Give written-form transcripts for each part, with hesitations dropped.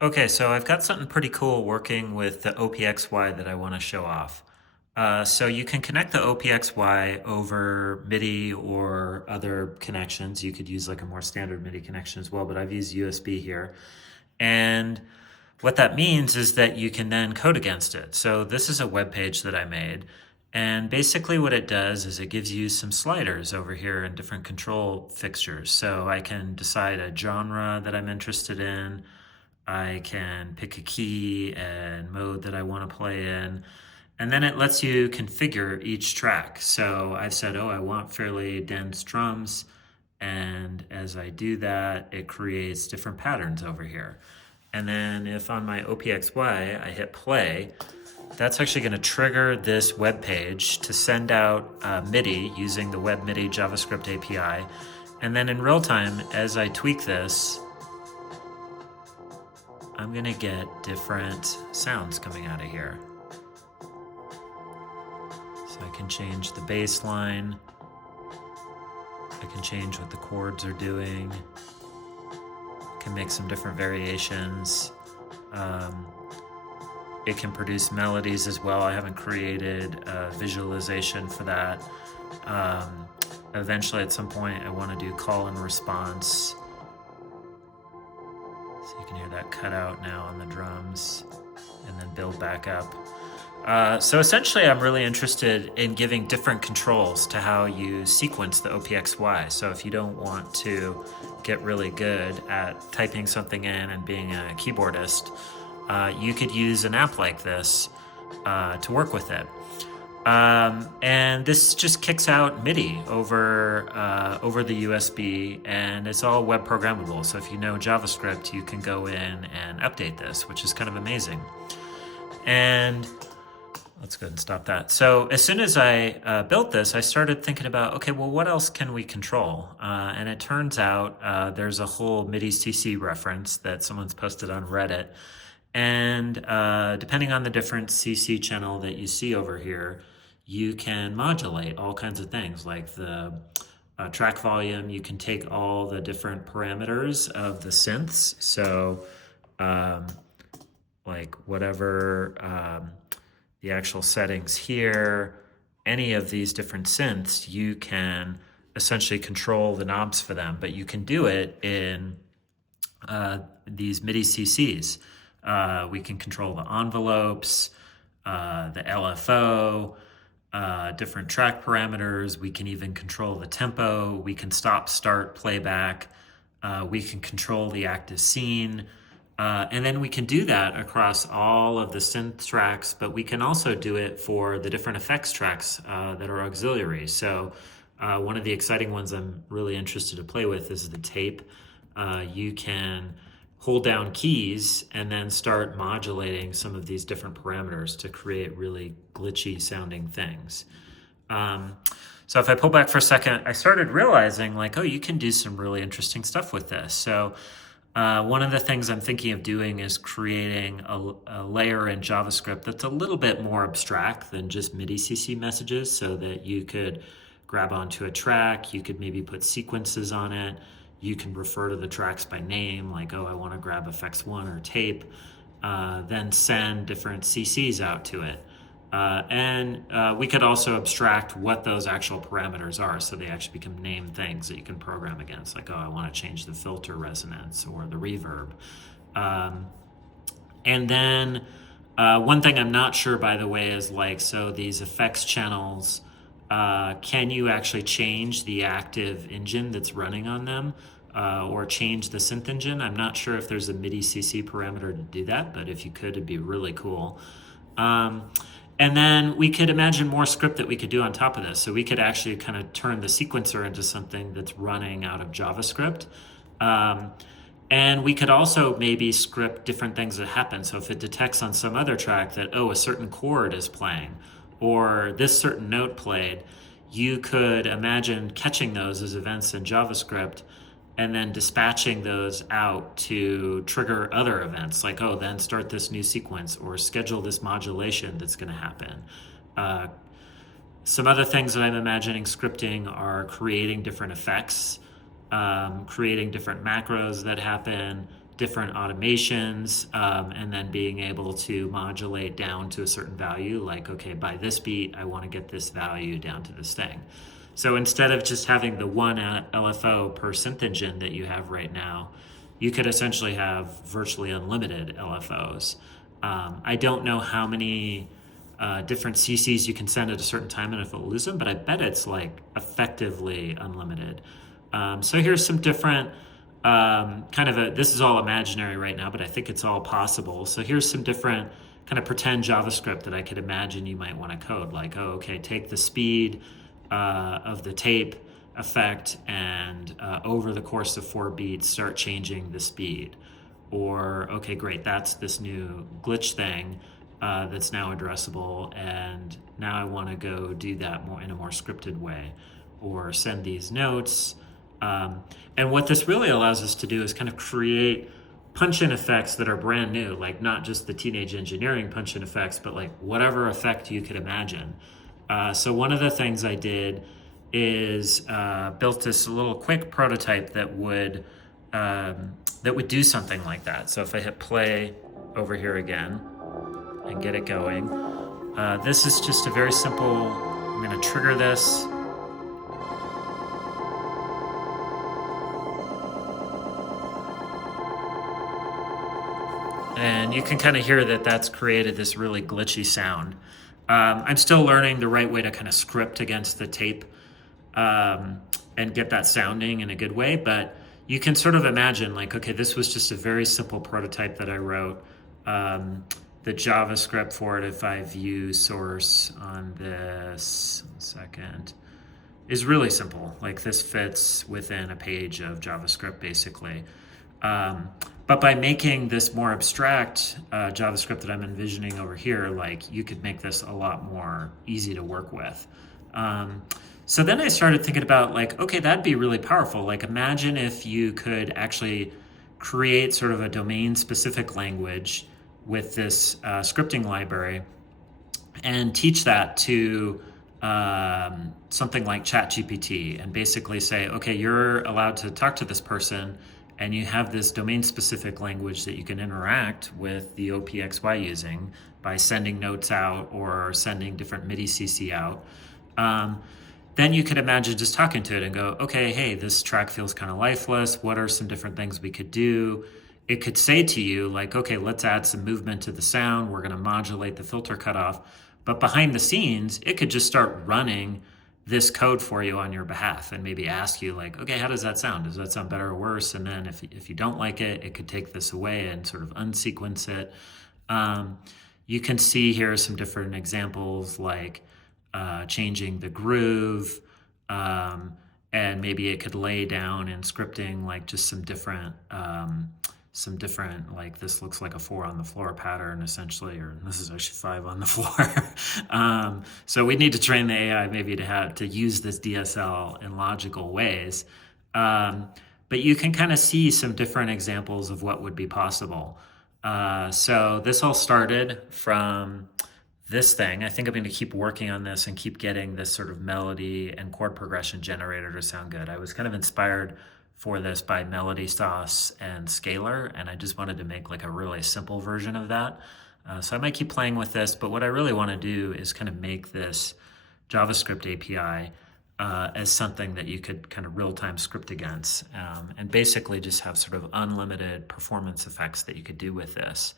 Okay, so I've got something pretty cool working with the OPXY that I want to show off. So you can connect the OPXY over MIDI or other connections. You could use like a more standard MIDI connection as well, but I've used USB here. And what that means is that you can then code against it. So this is a web page that I made. And basically what it does is it gives you some sliders over here and different control fixtures. So I can decide a genre that I'm interested in. I can pick a key and mode that I want to play in. And then it lets you configure each track. So I've said, oh, I want fairly dense drums. And as I do that, it creates different patterns over here. And then if on my OPXY I hit play, that's actually going to trigger this web page to send out MIDI using the Web MIDI JavaScript API. And then in real time, as I tweak this, I'm gonna get different sounds coming out of here. So I can change the bass line. I can change what the chords are doing. I can make some different variations. It can produce melodies as well. I haven't created a visualization for that. Eventually at some point I want to do call and response. So you can hear that cut out now on the drums and then build back up. So essentially I'm really interested in giving different controls to how you sequence the OPXY. So if you don't want to get really good at typing something in and being a keyboardist, you could use an app like this to work with it. And this just kicks out MIDI over the USB, and it's all web programmable. So if you know JavaScript, you can go in and update this, which is kind of amazing. And let's go ahead and stop that. So as soon as I built this, I started thinking about, okay, well, what else can we control? And it turns out there's a whole MIDI CC reference that someone's posted on Reddit. And depending on the different CC channel that you see over here, you can modulate all kinds of things like the track volume. You can take all the different parameters of the synths. So like whatever the actual settings here, any of these different synths, you can essentially control the knobs for them, but you can do it in these MIDI CCs. We can control the envelopes, the LFO, different track parameters. We can even control the tempo. We can stop, start, playback. We can control the active scene. And then we can do that across all of the synth tracks, but we can also do it for the different effects tracks that are auxiliary. So one of the exciting ones I'm really interested to play with is the tape. You can hold down keys and then start modulating some of these different parameters to create really glitchy sounding things. So if I pull back for a second, I started realizing like, oh, you can do some really interesting stuff with this. So one of the things I'm thinking of doing is creating a layer in JavaScript that's a little bit more abstract than just MIDI CC messages, so that you could grab onto a track, you could maybe put sequences on it, you can refer to the tracks by name, like, oh, I want to grab effects 1 or tape, then send different CCs out to it. And we could also abstract what those actual parameters are, so they actually become named things that you can program against, like, oh, I want to change the filter resonance or the reverb. And then one thing I'm not sure, by the way, is like, so these effects channels, can you actually change the active engine that's running on them, or change the synth engine? I'm not sure if there's a MIDI CC parameter to do that, but if you could, it'd be really cool. And then we could imagine more script that we could do on top of this. So we could actually kind of turn the sequencer into something that's running out of JavaScript. And we could also maybe script different things that happen. So if it detects on some other track that, oh, a certain chord is playing, or this certain note played, you could imagine catching those as events in JavaScript and then dispatching those out to trigger other events, like, oh, then start this new sequence or schedule this modulation that's going to happen. Some other things that I'm imagining scripting are creating different effects, creating different macros that happen, different automations, and then being able to modulate down to a certain value, like, okay, by this beat, I want to get this value down to this thing. So instead of just having the one LFO per synth engine that you have right now, you could essentially have virtually unlimited LFOs. I don't know how many different CCs you can send at a certain time and if it'll lose them, but I bet it's like effectively unlimited. So here's some different this is all imaginary right now, but I think it's all possible. So here's some different kind of pretend JavaScript that I could imagine you might want to code. Like, oh, okay, take the speed of the tape effect and over the course of 4 beats, start changing the speed. Or, okay, great, that's this new glitch thing that's now addressable, and now I want to go do that more in a more scripted way, or send these notes. And what this really allows us to do is kind of create punch-in effects that are brand new, like not just the teenage engineering punch-in effects, but like whatever effect you could imagine. So one of the things I did is built this little quick prototype that would do something like that. So if I hit play over here again and get it going, this is just a very simple, I'm going to trigger this. And you can kind of hear that that's created this really glitchy sound. I'm still learning the right way to kind of script against the tape and get that sounding in a good way, but you can sort of imagine like, okay, this was just a very simple prototype that I wrote. The JavaScript for it, if I view source on this, 1 second, is really simple. Like this fits within a page of JavaScript basically. But by making this more abstract JavaScript that I'm envisioning over here, like you could make this a lot more easy to work with. So then I started thinking about like, okay, that'd be really powerful. Like imagine if you could actually create sort of a domain specific language with this scripting library and teach that to something like ChatGPT and basically say, okay, you're allowed to talk to this person and you have this domain-specific language that you can interact with the OPXY using by sending notes out or sending different MIDI CC out. Then you could imagine just talking to it and go, okay, hey, this track feels kind of lifeless. What are some different things we could do? It could say to you like, okay, let's add some movement to the sound. We're going to modulate the filter cutoff. But behind the scenes, it could just start running this code for you on your behalf and maybe ask you like, okay, how does that sound? Does that sound better or worse? And then if you don't like it, it could take this away and sort of unsequence it. You can see here some different examples like changing the groove, and maybe it could lay down in scripting like just some different like this looks like a 4 on the floor pattern essentially, or this is actually 5 on the floor. So we need to train the AI maybe to use this DSL in logical ways. But you can kind of see some different examples of what would be possible. So this all started from this thing. I think I'm going to keep working on this and keep getting this sort of melody and chord progression generator to sound good. I was kind of inspired for this by Melody Sauce and Scalar, and I just wanted to make like a really simple version of that. So I might keep playing with this, but what I really want to do is kind of make this JavaScript API as something that you could kind of real-time script against, and basically just have sort of unlimited performance effects that you could do with this.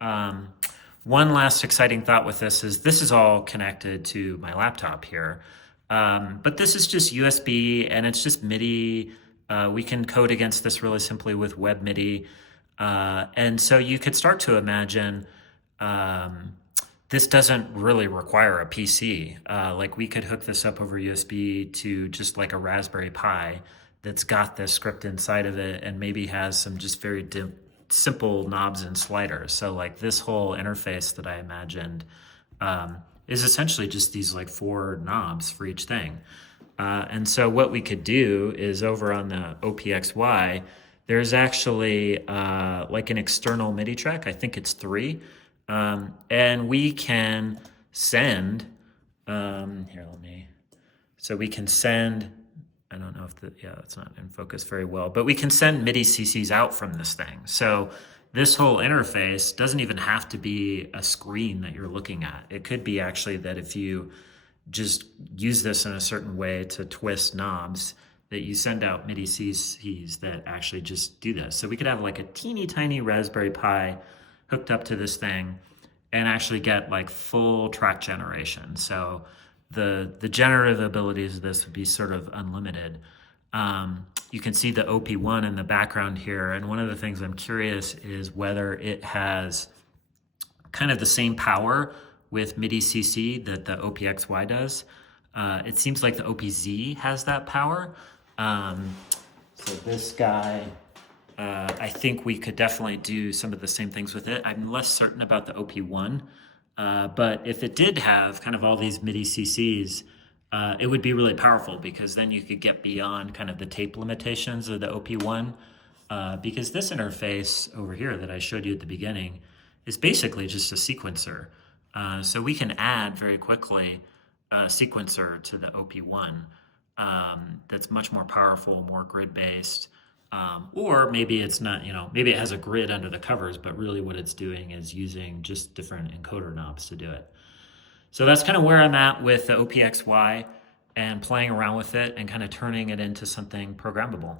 One last exciting thought with this is all connected to my laptop here, but this is just USB and it's just MIDI. We can code against this really simply with web MIDI. And so you could start to imagine this doesn't really require a PC. Like we could hook this up over USB to just like a Raspberry Pi that's got this script inside of it and maybe has some just very simple knobs and sliders. So like this whole interface that I imagined is essentially just these like 4 knobs for each thing. And so what we could do is over on the OPXY, there's actually like an external MIDI track. I think it's 3. And we can send, so we can send I don't know if yeah, it's not in focus very well, but we can send MIDI CCs out from this thing. So this whole interface doesn't even have to be a screen that you're looking at. It could be actually that if you just use this in a certain way to twist knobs, that you send out MIDI CCs that actually just do this. So we could have like a teeny tiny Raspberry Pi hooked up to this thing and actually get like full track generation. So the generative abilities of this would be sort of unlimited. You can see the OP1 in the background here, and one of the things I'm curious is whether it has kind of the same power with MIDI CC that the OPXY does. It seems like the OPZ has that power. So this guy, I think we could definitely do some of the same things with it. I'm less certain about the OP1, but if it did have kind of all these MIDI CCs, it would be really powerful, because then you could get beyond kind of the tape limitations of the OP1, because this interface over here that I showed you at the beginning is basically just a sequencer. So we can add very quickly a sequencer to the OP1 that's much more powerful, more grid-based, or maybe it's not, maybe it has a grid under the covers, but really what it's doing is using just different encoder knobs to do it. So that's kind of where I'm at with the OPXY and playing around with it and kind of turning it into something programmable.